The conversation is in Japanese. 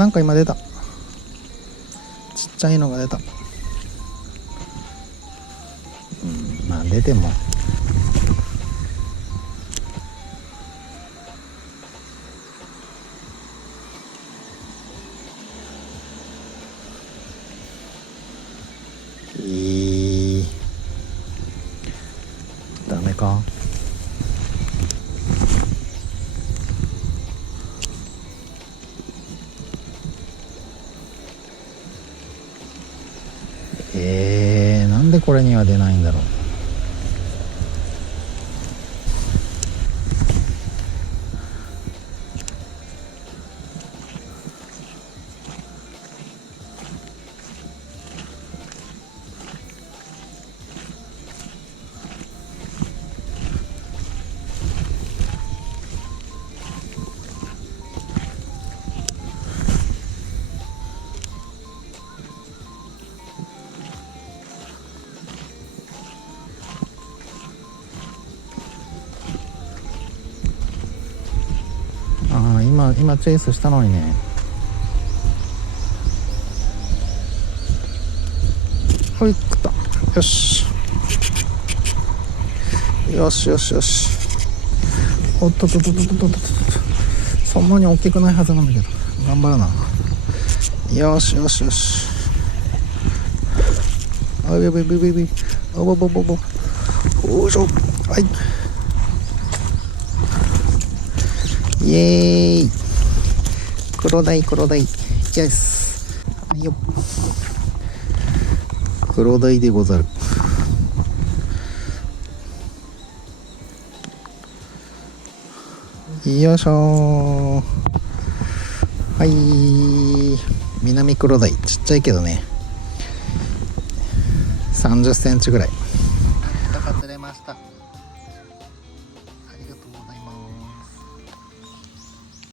なんか今出た。ちっちゃいのが出た。まあ出てもダメか。なんでこれには出ないんだろう。今チェイスしたのにね。はい、食った。よしよしよしよし。おっとっとっとっとっとっとっと。そんなに大きくないはずなんだけど頑張るな。よしよしよし。あいびびびびあぼぼぼぼ。おいしょ。はい、イエーイ。黒鯛黒鯛、イエス。はいよ、黒鯛でござる。よいしょ。はい、南黒鯛、ちっちゃいけどね、30センチぐらい。なんとか釣れました。